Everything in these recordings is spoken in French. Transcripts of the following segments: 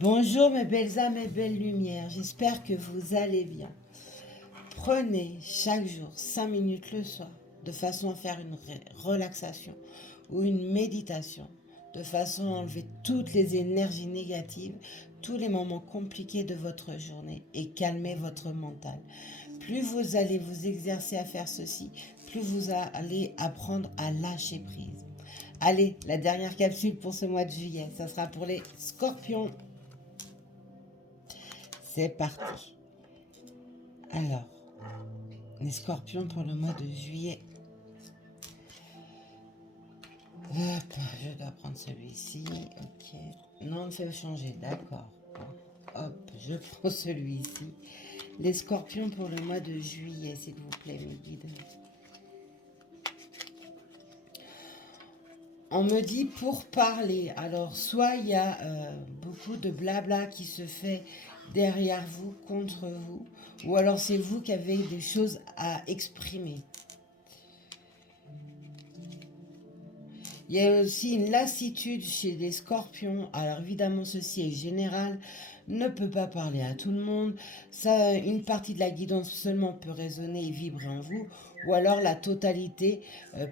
Bonjour mes belles âmes et belles lumières, j'espère que vous allez bien. Prenez chaque jour 5 minutes le soir de façon à faire une relaxation ou une méditation, de façon à enlever toutes les énergies négatives, tous les moments compliqués de votre journée et calmer votre mental. Plus vous allez vous exercer à faire ceci, plus vous allez apprendre à lâcher prise. Allez, la dernière capsule pour ce mois de juillet, ça sera pour les scorpions. C'est parti. Alors, les scorpions pour le mois de juillet. Hop, je dois prendre celui-ci. Ok. Non, on me fait changer, d'accord. Hop, je prends celui-ci. Les scorpions pour le mois de juillet, s'il vous plaît, mes guides. On me dit pour parler. Alors, soit il y a beaucoup de blabla qui se fait derrière vous, contre vous, ou alors c'est vous qui avez des choses à exprimer. Il y a aussi une lassitude chez les scorpions. Alors évidemment, ceci est général, ne peut pas parler à tout le monde. Ça, une partie de la guidance seulement peut résonner et vibrer en vous, ou alors la totalité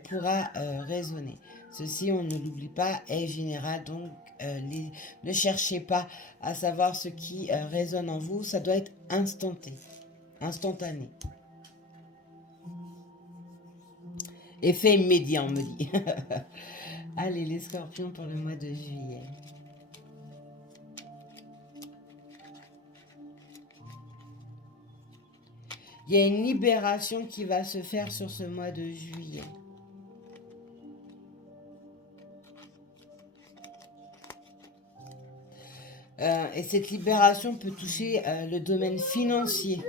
pourra résonner. Ceci, on ne l'oublie pas, est général, donc ne cherchez pas à savoir ce qui résonne en vous, ça doit être instantané. Effet immédiat, on me dit. Allez, les scorpions pour le mois de juillet. Il y a une libération qui va se faire sur ce mois de juillet. Et cette libération peut toucher le domaine financier.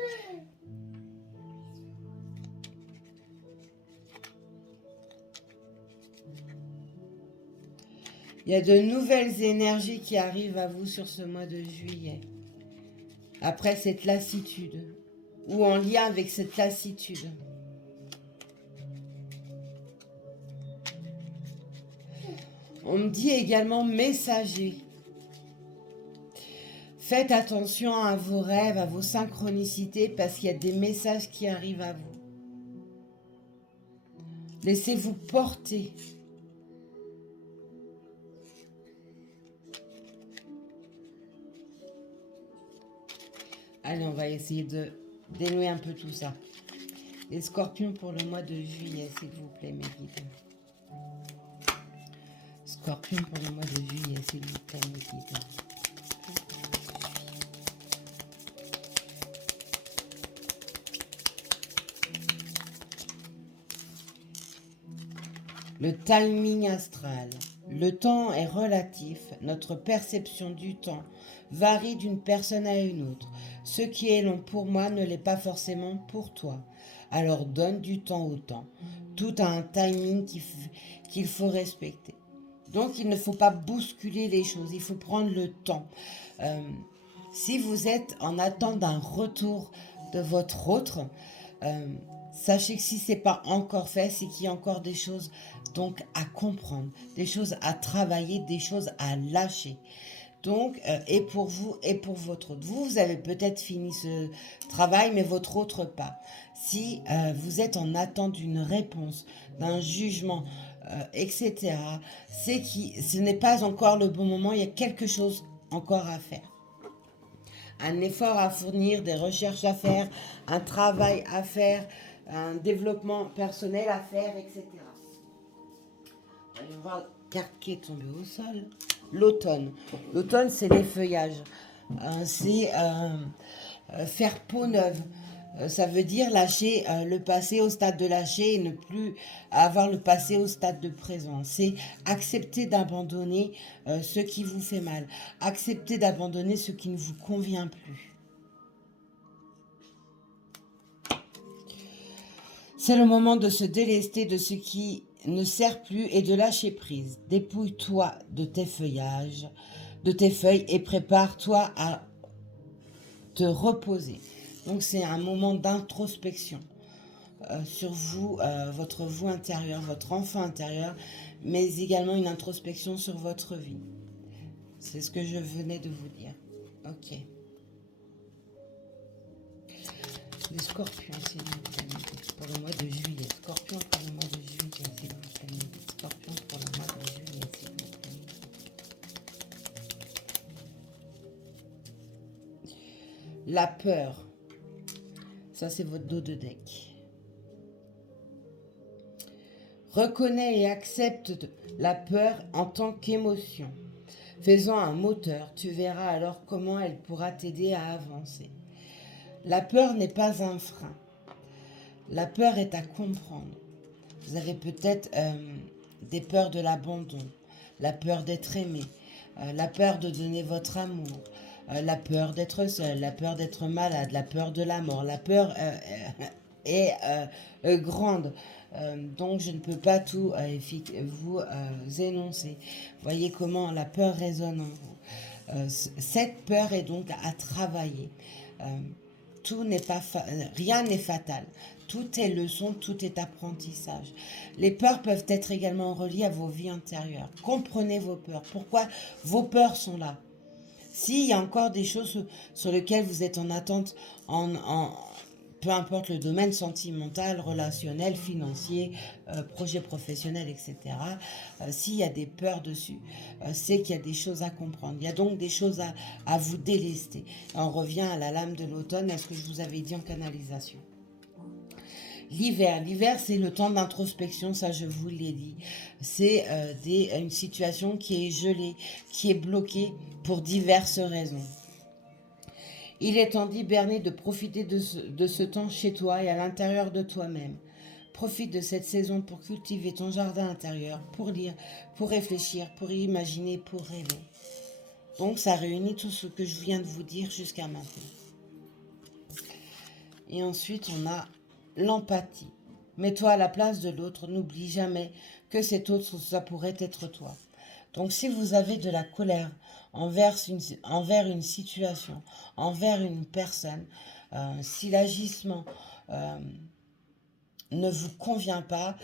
Il y a de nouvelles énergies qui arrivent à vous sur ce mois de juillet. Après cette lassitude, ou en lien avec cette lassitude. On me dit également messager. Faites attention à vos rêves, à vos synchronicités, parce qu'il y a des messages qui arrivent à vous. Laissez-vous porter. Allez, on va essayer de dénouer un peu tout ça. Les scorpions pour le mois de juillet, s'il vous plaît, mes guides. Scorpion pour le mois de juillet, s'il vous plaît, mes guides. Le timing astral. Le temps est relatif, notre perception du temps varie d'une personne à une autre. Ce qui est long pour moi ne l'est pas forcément pour toi. Alors donne du temps au temps. Tout a un timing qu'il faut respecter. Donc il ne faut pas bousculer les choses, il faut prendre le temps. Si vous êtes en attente d'un retour de votre autre, sachez que si ce n'est pas encore fait, c'est qu'il y a encore des choses donc à comprendre, des choses à travailler, des choses à lâcher. Donc, et pour vous et pour votre autre. Vous avez peut-être fini ce travail, mais votre autre pas. Si vous êtes en attente d'une réponse, d'un jugement, etc., c'est que ce n'est pas encore le bon moment, il y a quelque chose encore à faire. Un effort à fournir, des recherches à faire, un travail à faire, un développement personnel à faire, etc. Allez, on va carte qui est tombée au sol. L'automne. L'automne, c'est les feuillages. C'est faire peau neuve. Ça veut dire lâcher le passé au stade de lâcher et ne plus avoir le passé au stade de présent. C'est accepter d'abandonner ce qui vous fait mal. Accepter d'abandonner ce qui ne vous convient plus. C'est le moment de se délester de ce qui ne sert plus et de lâcher prise. Dépouille-toi de tes feuillages, de tes feuilles et prépare-toi à te reposer. Donc c'est un moment d'introspection sur vous, votre vous intérieur, votre enfant intérieur, mais également une introspection sur votre vie. C'est ce que je venais de vous dire. Ok. Les scorpions, s'il vous plaît, pour le mois de juillet. Scorpion pour le mois de juillet, s'il vous plaît. Scorpion pour le mois de juillet, s'il vous plaît. La peur. Ça, c'est votre dos de deck. Reconnais et accepte la peur en tant qu'émotion. Faisant un moteur, tu verras alors comment elle pourra t'aider à avancer. La peur n'est pas un frein. La peur est à comprendre. Vous avez peut-être des peurs de l'abandon, la peur d'être aimé, la peur de donner votre amour, la peur d'être seul, la peur d'être malade, la peur de la mort. La peur est grande. Donc je ne peux pas tout vous énoncer. Voyez comment la peur résonne en vous. Cette peur est donc à travailler. Tout n'est pas rien n'est fatal. Tout est leçon, tout est apprentissage. Les peurs peuvent être également reliées à vos vies antérieures. Comprenez vos peurs. Pourquoi vos peurs sont là? S'il y a encore des choses sur lesquelles vous êtes en attente, peu importe le domaine sentimental, relationnel, financier, projet professionnel, etc. S'il y a des peurs dessus, c'est qu'il y a des choses à comprendre. Il y a donc des choses à vous délester. On revient à la lame de l'automne, à ce que je vous avais dit en canalisation. L'hiver, c'est le temps d'introspection, ça je vous l'ai dit. C'est une situation qui est gelée, qui est bloquée pour diverses raisons. Il est temps d'hiberner, de profiter de ce temps chez toi et à l'intérieur de toi-même. Profite de cette saison pour cultiver ton jardin intérieur, pour lire, pour réfléchir, pour imaginer, pour rêver. Donc ça réunit tout ce que je viens de vous dire jusqu'à maintenant. Et ensuite, on a l'empathie. Mets-toi à la place de l'autre, n'oublie jamais que cet autre, ça pourrait être toi. Donc si vous avez de la colère envers une situation, envers une personne, si l'agissement ne vous convient pas,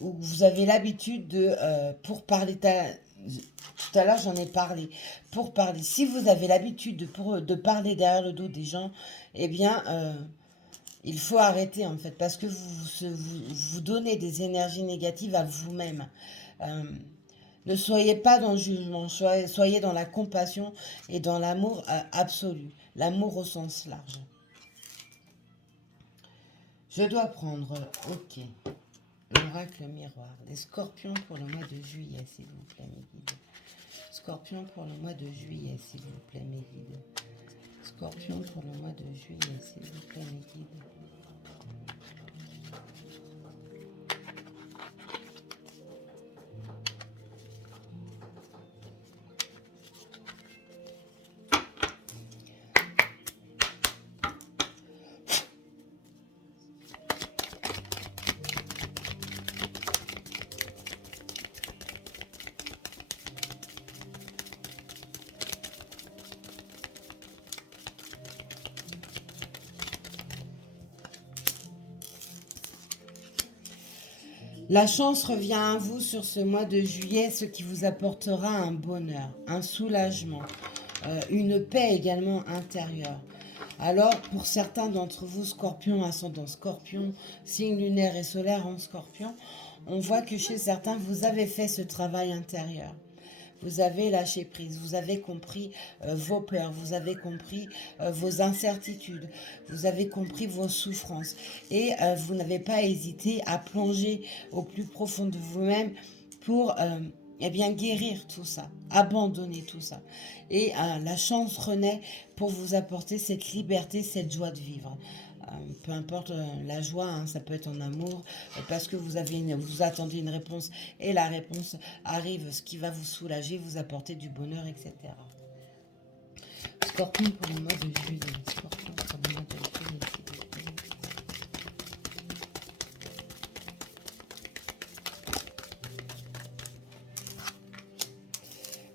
ou vous avez l'habitude de, pour parler, tout à l'heure j'en ai parlé, pour parler, si vous avez l'habitude de parler derrière le dos des gens, eh bien, il faut arrêter en fait, parce que vous donnez des énergies négatives à vous-même. Ne soyez pas dans le jugement, soyez dans la compassion et dans l'amour absolu, l'amour au sens large. Je dois prendre, ok, l'oracle miroir, les scorpions pour le mois de juillet, s'il vous plaît, mes guides. Scorpions pour le mois de juillet, s'il vous plaît, mes guides. Scorpions pour le mois de juillet, s'il vous plaît, mes guides. La chance revient à vous sur ce mois de juillet, ce qui vous apportera un bonheur, un soulagement, une paix également intérieure. Alors, pour certains d'entre vous, Scorpion, ascendant Scorpion, signe lunaire et solaire en Scorpion, on voit que chez certains, vous avez fait ce travail intérieur. Vous avez lâché prise, vous avez compris vos peurs, vous avez compris vos incertitudes, vous avez compris vos souffrances. Et vous n'avez pas hésité à plonger au plus profond de vous-même pour eh bien, guérir tout ça, abandonner tout ça. Et la chance renaît pour vous apporter cette liberté, cette joie de vivre. Peu importe la joie, hein, ça peut être en amour, parce que vous attendez une réponse et la réponse arrive, ce qui va vous soulager, vous apporter du bonheur, etc. Scorpion pour le mois de juillet. Scorpion pour le mois de juillet, s'il vous plaît.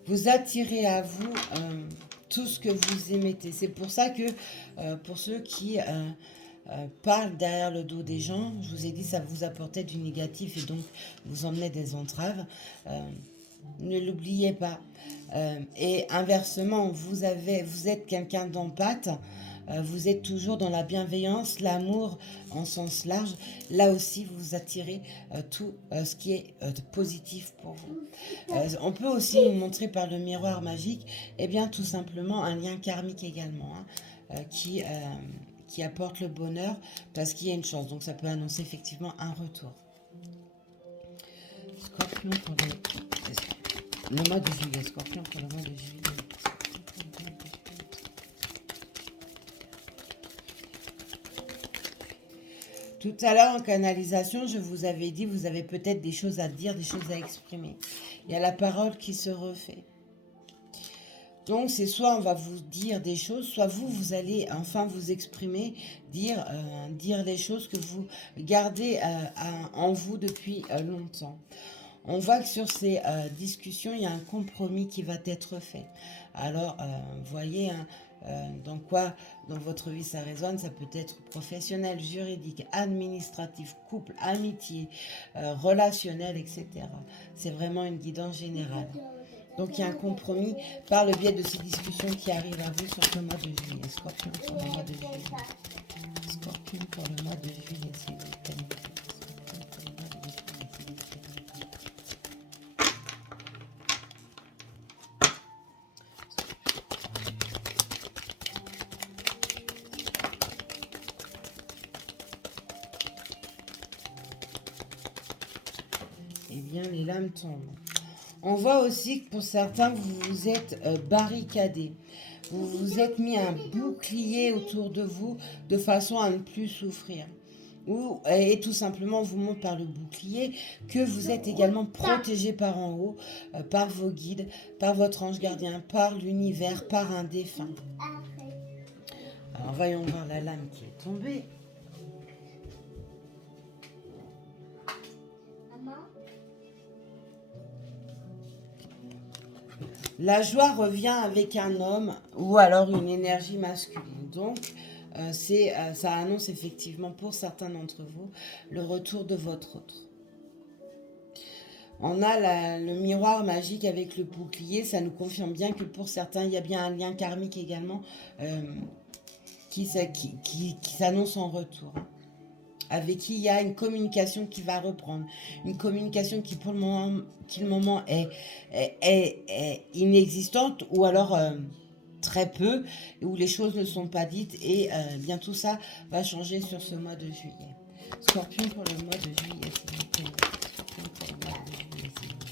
Vous attirez à vous tout ce que vous émettez. C'est pour ça que pour ceux qui parlent derrière le dos des gens, je vous ai dit ça vous apportait du négatif et donc vous emmenait des entraves. Ne l'oubliez pas. Et inversement, vous êtes quelqu'un d'empathe. Vous êtes toujours dans la bienveillance, l'amour en sens large. Là aussi, vous attirez tout ce qui est positif pour vous. On peut aussi nous montrer par le miroir magique, eh bien, tout simplement un lien karmique également, hein, qui apporte le bonheur parce qu'il y a une chance. Donc, ça peut annoncer effectivement un retour. Scorpion pour le mois de juillet. Scorpion pour le mois de juillet. Tout à l'heure en canalisation, je vous avais dit, vous avez peut-être des choses à dire, des choses à exprimer. Il y a la parole qui se refait. Donc c'est soit on va vous dire des choses, soit vous allez enfin vous exprimer, dire les choses que vous gardez en vous depuis longtemps. On voit que sur ces discussions, il y a un compromis qui va être fait. Alors, vous voyez, hein, dans quoi dans votre vie ça résonne, ça peut être professionnel, juridique, administratif, couple, amitié, relationnel, etc. C'est vraiment une guidance générale. Donc il y a un compromis par le biais de ces discussions qui arrivent à vous sur ce mois de juillet. Scorpion pour le mois de juillet. Scorpion pour le mois de juillet, s'il vous plaît. Eh bien, les lames tombent. On voit aussi que pour certains, vous vous êtes barricadés. Vous vous êtes mis un bouclier autour de vous de façon à ne plus souffrir. Et tout simplement, on vous montre par le bouclier que vous êtes également protégé par en haut, par vos guides, par votre ange gardien, par l'univers, par un défunt. Alors, voyons voir la lame qui est tombée. La joie revient avec un homme ou alors une énergie masculine. Donc, ça annonce effectivement pour certains d'entre vous le retour de votre autre. On a le miroir magique avec le bouclier. Ça nous confirme bien que pour certains, il y a bien un lien karmique également qui s'annonce en retour. Avec qui il y a une communication qui va reprendre. Une communication qui pour le moment est inexistante ou alors très peu, où les choses ne sont pas dites et bien tout ça va changer sur ce mois de juillet. Scorpion pour le mois de juillet, s'il vous plaît. Scorpion pour le mois de juillet, s'il vous plaît.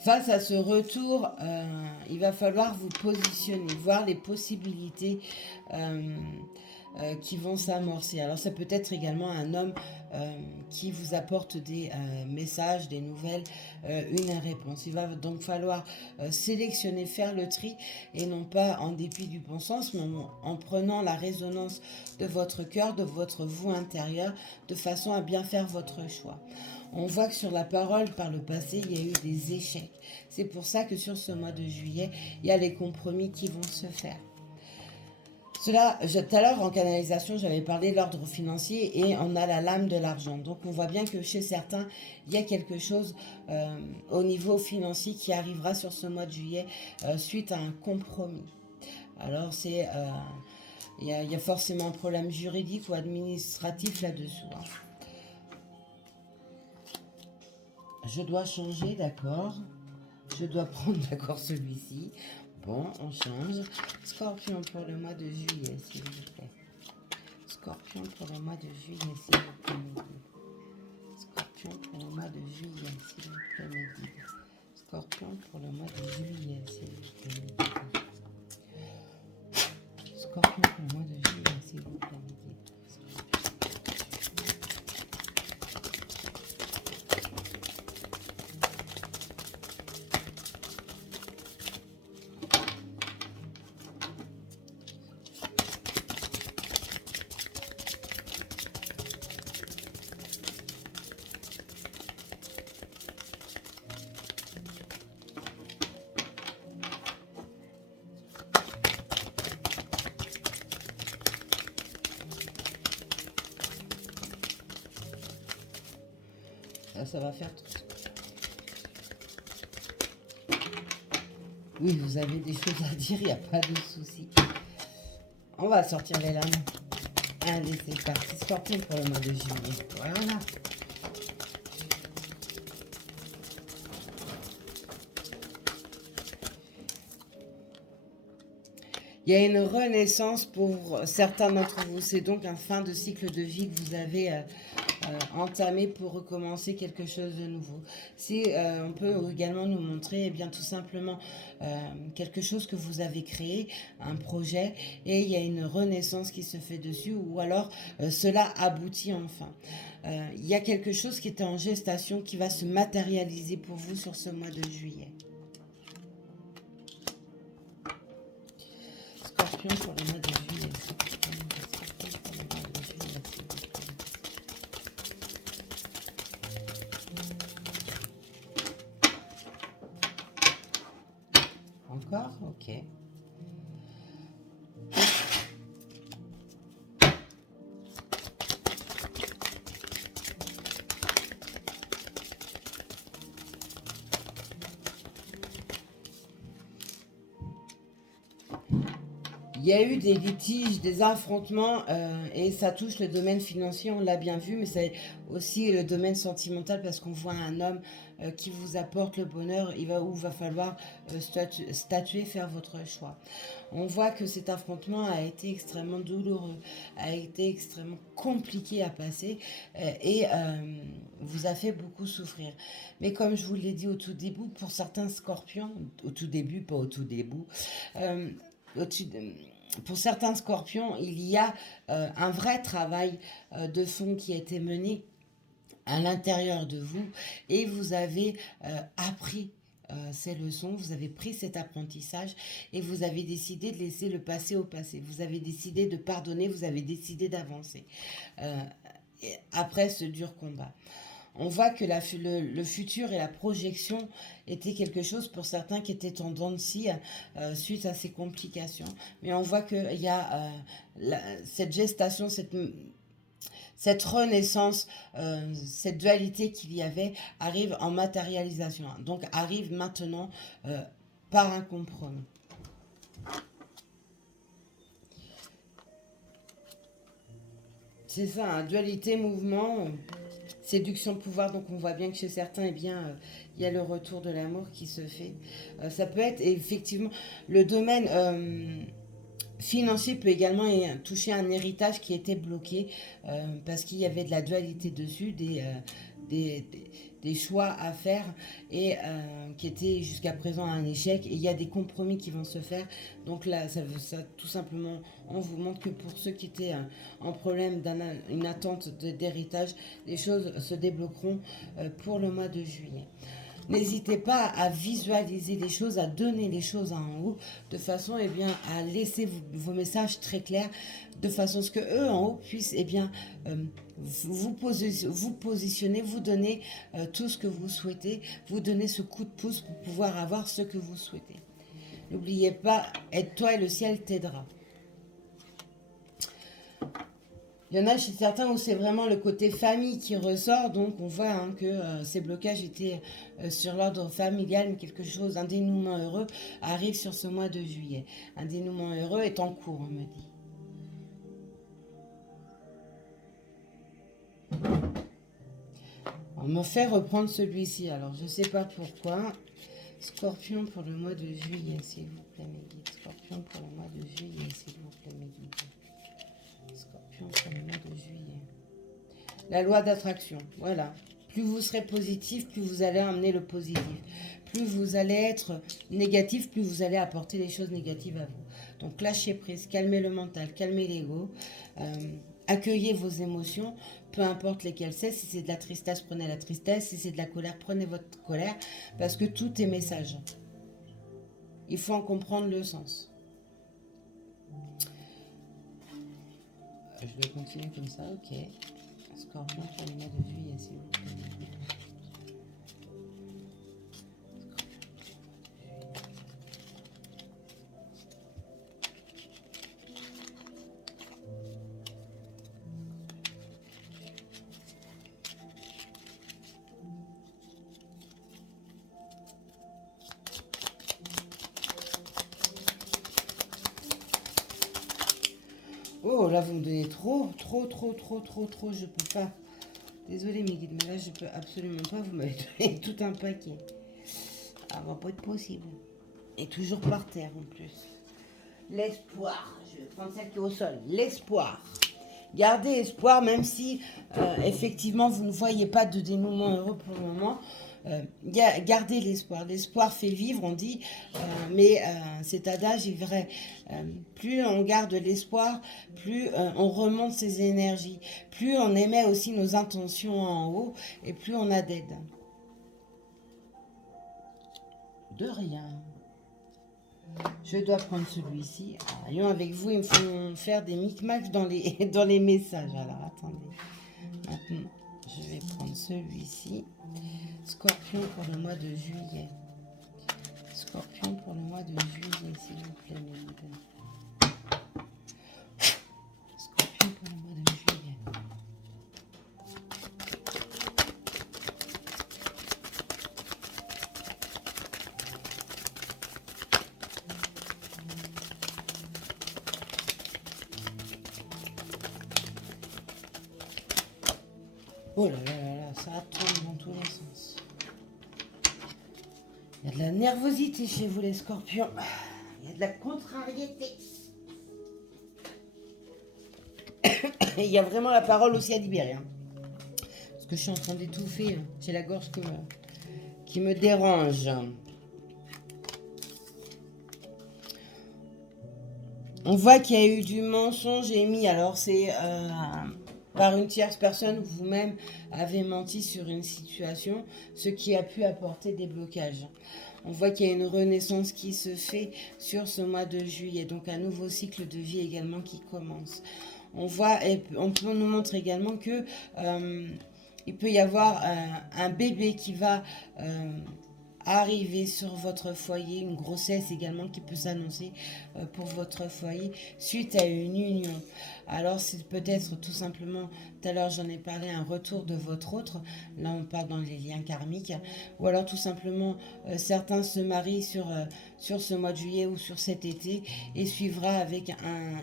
Face à ce retour, il va falloir vous positionner, voir les possibilités qui vont s'amorcer. Alors ça peut être également un homme qui vous apporte des messages, des nouvelles, une réponse. Il va donc falloir sélectionner, faire le tri et non pas en dépit du bon sens, mais en prenant la résonance de votre cœur, de votre vous intérieur, de façon à bien faire votre choix. On voit que sur la parole, par le passé, il y a eu des échecs. C'est pour ça que sur ce mois de juillet, il y a les compromis qui vont se faire. Tout à l'heure, en canalisation, j'avais parlé de l'ordre financier et on a la lame de l'argent. Donc, on voit bien que chez certains, il y a quelque chose au niveau financier qui arrivera sur ce mois de juillet suite à un compromis. Alors, il y a forcément un problème juridique ou administratif là-dessous. Hein. Je dois changer, d'accord. Je dois prendre, d'accord, celui-ci. Bon, on change. Scorpion pour le mois de juillet, s'il vous plaît. Scorpion pour le mois de juillet, s'il vous plaît. Scorpion pour le mois de juillet, s'il vous plaît, mes guides. Scorpion pour le mois de juillet, s'il vous plaît, mes guides. Scorpion pour le mois de juillet, s'il vous plaît, mes guides. Ça va faire... Oui, vous avez des choses à dire, il n'y a pas de souci. On va sortir les lames. Allez, c'est parti. Scorpion pour le mois de juillet. Voilà. Il y a une renaissance pour certains d'entre vous. C'est donc un fin de cycle de vie que vous avez entamé pour recommencer quelque chose de nouveau. Si on peut également nous montrer, eh bien tout simplement quelque chose que vous avez créé, un projet, et il y a une renaissance qui se fait dessus, ou alors cela aboutit enfin. Il y a quelque chose qui était en gestation qui va se matérialiser pour vous sur ce mois de juillet. Scorpion pour le mois de juillet. Encore? Ok. Il y a eu des litiges, des affrontements et ça touche le domaine financier, on l'a bien vu, mais c'est aussi le domaine sentimental parce qu'on voit un homme qui vous apporte le bonheur, il va falloir statuer, faire votre choix. On voit que cet affrontement a été extrêmement douloureux, a été extrêmement compliqué à passer et vous a fait beaucoup souffrir. Mais comme je vous l'ai dit au tout début, pour certains scorpions, au tout début, pas au tout début, pour certains scorpions, il y a un vrai travail de fond qui a été mené à l'intérieur de vous et vous avez appris ces leçons, vous avez pris cet apprentissage et vous avez décidé de laisser le passé au passé. Vous avez décidé de pardonner, vous avez décidé d'avancer après ce dur combat. On voit que le futur et la projection étaient quelque chose pour certains qui étaient en dents de scie suite à ces complications. Mais on voit qu'il y a cette gestation, cette renaissance, cette dualité qu'il y avait arrive en matérialisation. Donc arrive maintenant par un compromis. C'est ça, hein, dualité, mouvement, séduction, pouvoir. Donc on voit bien que chez certains, eh bien, il y a le retour de l'amour qui se fait. Ça peut être effectivement le domaine financier peut également toucher un héritage qui était bloqué parce qu'il y avait de la dualité dessus, des choix à faire et qui étaient jusqu'à présent un échec. Et il y a des compromis qui vont se faire. Donc là, ça tout simplement, on vous montre que pour ceux qui étaient en problème d'une attente d'héritage, les choses se débloqueront pour le mois de juillet. N'hésitez pas à visualiser les choses, à donner les choses en haut, de façon eh bien, à laisser vos messages très clairs, de façon à ce que eux en haut puissent eh bien, vous positionner, vous donner tout ce que vous souhaitez, vous donner ce coup de pouce pour pouvoir avoir ce que vous souhaitez. N'oubliez pas, aide-toi et le ciel t'aidera. Il y en a chez certains où c'est vraiment le côté famille qui ressort, donc on voit hein, que ces blocages étaient sur l'ordre familial, mais quelque chose, un dénouement heureux arrive sur ce mois de juillet. Un dénouement heureux est en cours, on me dit. On me fait reprendre celui-ci, alors je ne sais pas pourquoi. Scorpion pour le mois de juillet, s'il vous plaît, mes guides. Scorpion pour le mois de juillet, s'il vous plaît, mes guides. Scorpion pour le mois de juillet. La loi d'attraction, voilà. Plus vous serez positif, plus vous allez amener le positif. Plus vous allez être négatif, plus vous allez apporter des choses négatives à vous. Donc lâchez prise, calmez le mental, calmez l'ego, accueillez vos émotions, peu importe lesquelles c'est. Si c'est de la tristesse, prenez la tristesse. Si c'est de la colère, prenez votre colère, parce que tout est message. Il faut en comprendre le sens. Je vais continuer comme ça, ok. Scorpion pour le mois de juillet, s'il vous plaît. Oh, là, vous me donnez trop, je peux pas. Désolée, mes guides, mais là, je peux absolument pas. Vous m'avez donné tout un paquet. Ça va pas être possible. Et toujours par terre, en plus. L'espoir. Je vais prendre celle qui est au sol. L'espoir. Gardez espoir, même si, effectivement, vous ne voyez pas de dénouement heureux pour le moment. Gardez l'espoir. L'espoir fait vivre, on dit, mais cet adage est vrai. Plus on garde l'espoir, plus on remonte ses énergies, plus on émet aussi nos intentions en haut, et plus on a d'aide. De rien. Je dois prendre celui-ci. Lyon, avec vous, ils me font faire des micmacs dans dans les messages. Alors, attendez. Maintenant, je vais prendre celui-ci. Scorpion pour le mois de juillet. Scorpion pour le mois de juillet, s'il vous plaît, mes amis. Scorpion pour le mois de juillet. Oh là là là là, ça tombe dans tous les sens. Il y a de la nervosité chez vous, les scorpions. Il y a de la contrariété. Et il y a vraiment la parole aussi à libérer. Hein. Parce que je suis en train d'étouffer. Hein. J'ai la gorge qui me dérange. On voit qu'il y a eu du mensonge émis. Alors, c'est par une tierce personne, vous-même avez menti sur une situation, ce qui a pu apporter des blocages. On voit qu'il y a une renaissance qui se fait sur ce mois de juillet, donc un nouveau cycle de vie également qui commence. On voit, et on nous montre également que il peut y avoir un bébé qui va arriver sur votre foyer, une grossesse également qui peut s'annoncer pour votre foyer suite à une union. Alors c'est peut-être tout simplement, tout à l'heure j'en ai parlé, un retour de votre autre, là on parle dans les liens karmiques, ou alors tout simplement certains se marient sur ce mois de juillet ou sur cet été et suivra avec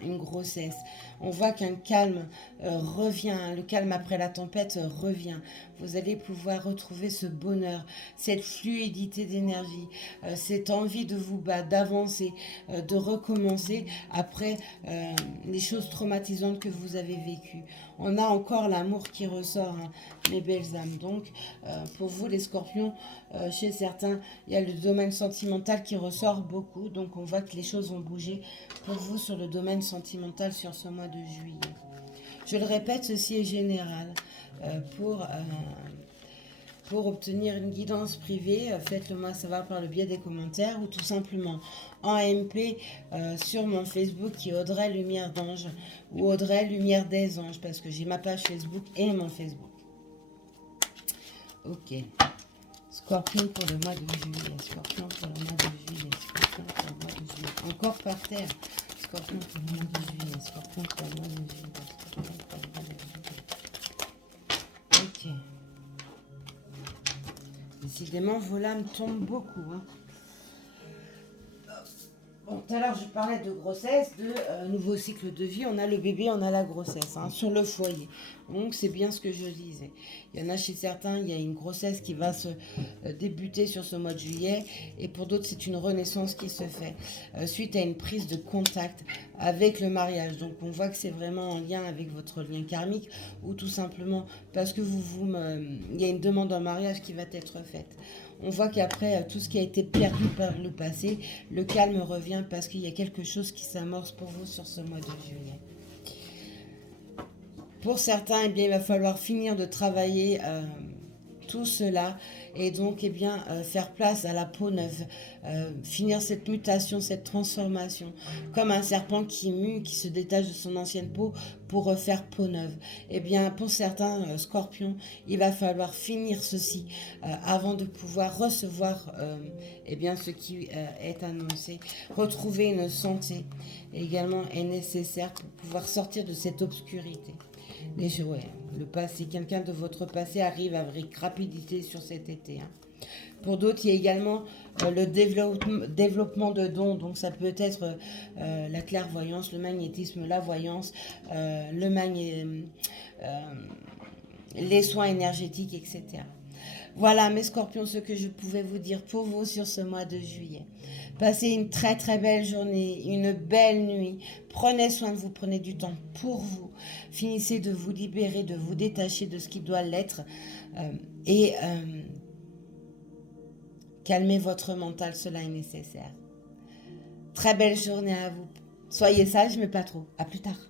une grossesse. On voit qu'un calme revient, le calme après la tempête revient. Vous allez pouvoir retrouver ce bonheur, cette fluidité d'énergie, cette envie de vous battre, d'avancer, de recommencer après les choses traumatisantes que vous avez vécues. On a encore l'amour qui ressort, hein, mes belles âmes. Donc, pour vous les scorpions, chez certains, il y a le domaine sentimental qui ressort beaucoup. Donc, on voit que les choses vont bouger pour vous sur le domaine sentimental sur ce mois de juillet. Je le répète, ceci est général. Pour obtenir une guidance privée, faites-le moi savoir par le biais des commentaires ou tout simplement en MP sur mon Facebook qui est Audrey Lumière d'Ange ou Audrey Lumière des Anges parce que j'ai ma page Facebook et mon Facebook. Ok. Scorpion pour le mois de juillet. Scorpion pour le mois de juillet. Scorpion pour le mois de juillet. Encore par terre. Scorpion pour le mois de juillet. Scorpion pour le mois de juillet. Scorpion pour le mois de juillet. Ok. Décidément, vos lames tombent beaucoup. Hein. Bon, tout à l'heure, je parlais de grossesse, de nouveau cycle de vie. On a le bébé, on a la grossesse hein, sur le foyer. Donc, c'est bien ce que je disais. Il y en a chez certains, il y a une grossesse qui va se débuter sur ce mois de juillet. Et pour d'autres, c'est une renaissance qui se fait suite à une prise de contact avec le mariage. Donc, on voit que c'est vraiment en lien avec votre lien karmique ou tout simplement parce que il y a une demande en mariage qui va être faite. On voit qu'après tout ce qui a été perdu par le passé, le calme revient parce qu'il y a quelque chose qui s'amorce pour vous sur ce mois de juillet. Pour certains, eh bien, il va falloir finir de travailler tout cela et donc faire place à la peau neuve, finir cette mutation, cette transformation, comme un serpent qui mue, qui se détache de son ancienne peau pour refaire peau neuve. Eh bien, pour certains scorpions, il va falloir finir ceci avant de pouvoir recevoir ce qui est annoncé. Retrouver une santé également est nécessaire pour pouvoir sortir de cette obscurité. Le passé, quelqu'un de votre passé arrive avec rapidité sur cet été. Hein. Pour d'autres, il y a également le développement de dons. Donc ça peut être la clairvoyance, le magnétisme, la voyance, les soins énergétiques, etc. Voilà mes scorpions, ce que je pouvais vous dire pour vous sur ce mois de juillet. Passez une très très belle journée, une belle nuit. Prenez soin de vous, prenez du temps pour vous. Finissez de vous libérer, de vous détacher de ce qui doit l'être. Et calmez votre mental, cela est nécessaire. Très belle journée à vous. Soyez sages, mais pas trop. À plus tard.